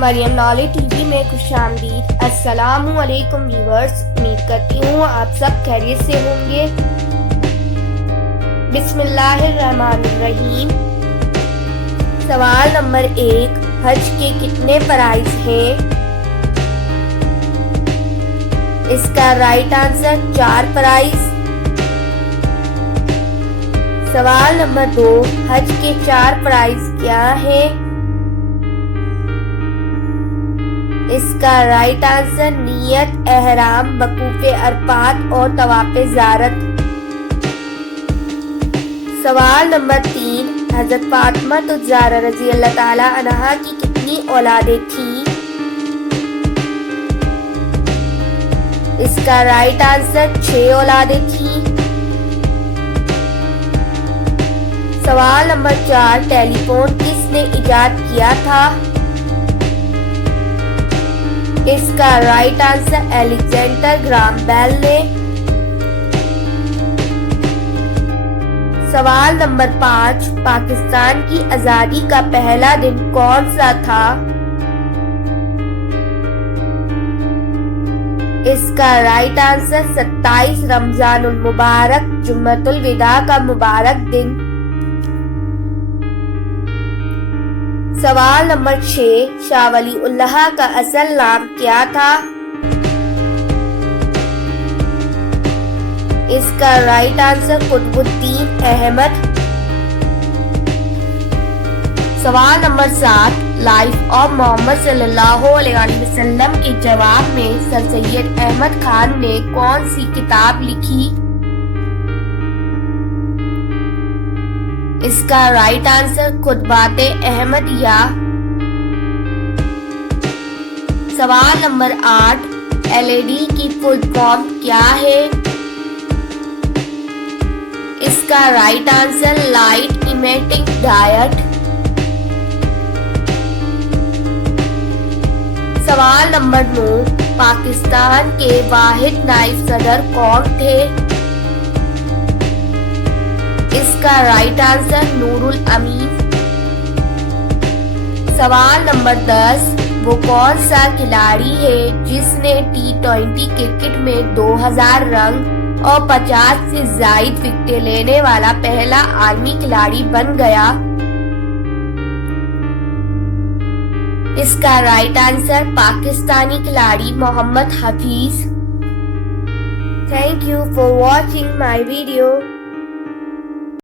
Maryam knowledge TV में खुशामदीद। अस्सलामु अलैकुम व्यूअर्स, उम्मीद करती हूँ आप सब खैरियत से होंगे। बिस्मिल्लाहिर्रहमानिर्रहीम। सवाल नंबर 1, हज के कितने फराइज हैं? इसका राइट आंसर 4 फराइज। सवाल नंबर 2, हज के 4 फराइज क्या है? इसका राइट आंसर नियत, एहराम, वकूफ़े अरफात और तवाफ़े ज़ियारत। सवाल नंबर 3, हज़रत फातिमा ज़हरा रज़ी अल्लाह ताला अन्हा की कितनी औलादें थीं? इसका राइट आंसर 6 औलादें थीं। सवाल नंबर 4, टेलीफोन किसने इजाद किया था? इसका right answer Alexander Graham Bell ने। सवाल नंबर 5, पाकिस्तान की आजादी का पहला दिन कौन सा था? इसका राइट आंसर 27 रमजानुल मुबारक, जुम्मतुल विदा का मुबारक दिन। सवाल नंबर 6, शाह वलीउल्लाह का असल नाम क्या था? इसका राइट आंसर कुतुबुद्दीन अहमद। सवाल नंबर 7, लाइफ ऑफ मोहम्मद सल्लल्लाहु अलैहि वसल्लम के जवाब में सर सैयद अहमद खान ने कौन सी किताब लिखी? इसका राइट आंसर खुतबाते अहमदिया। सवाल नंबर 8, LED की फुल फॉर्म क्या है? इसका right answer light emitting diode. सवाल नंबर 9, पाकिस्तान के वाहिद नायब सदर कौन थे? इसका राइट आंसर नूरुल अमीन। सवाल नंबर 10, वो कौन सा खिलाड़ी है जिसने T20 क्रिकेट में 2000 रन और 50 से ज्यादा विकेटें लेने वाला पहला आलमी खिलाड़ी बन गया? इसका राइट आंसर पाकिस्तानी खिलाड़ी Mohammad Hafeez. Thank you for watching my video.